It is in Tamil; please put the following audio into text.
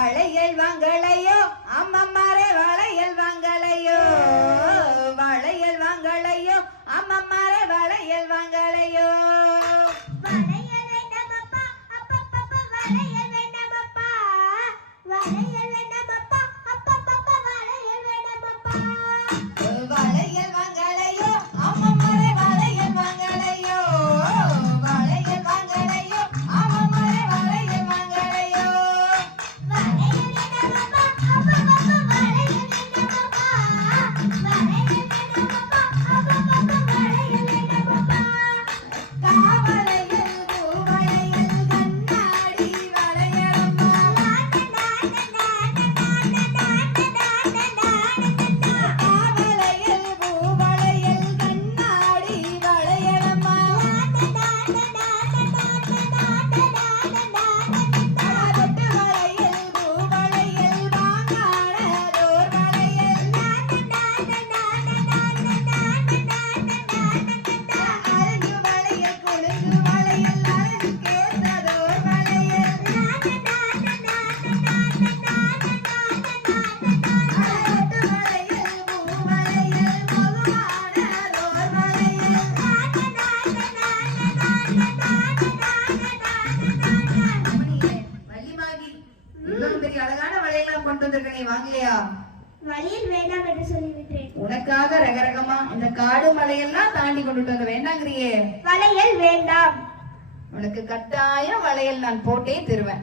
வாழையல் வாங்கலையோ அம்மம்மாரே வாழையல் வாங்கலையோ வாழையல் வாங்கலையோ அம்மம்மாரே வாழையல் வாங்கலையோ வளையல் வேண்டாமப்பா அப்பப்பப்பா வளையல் வேண்டாமப்பா வளையல் எல்லாம் கொண்டு வந்திருக்க நீ வாங்கலையா? வழியில் வேண்டாம் என்று சொல்லிவிட்டேன். உனக்காக ரகரகமா இந்த காடு மலையெல்லாம் தாண்டி கொண்டுட்டு வந்து வேண்டாங்கிறியே. வளையல் வேண்டாம். உனக்கு கட்டாயம் வளையல் நான் போட்டே தருவேன்.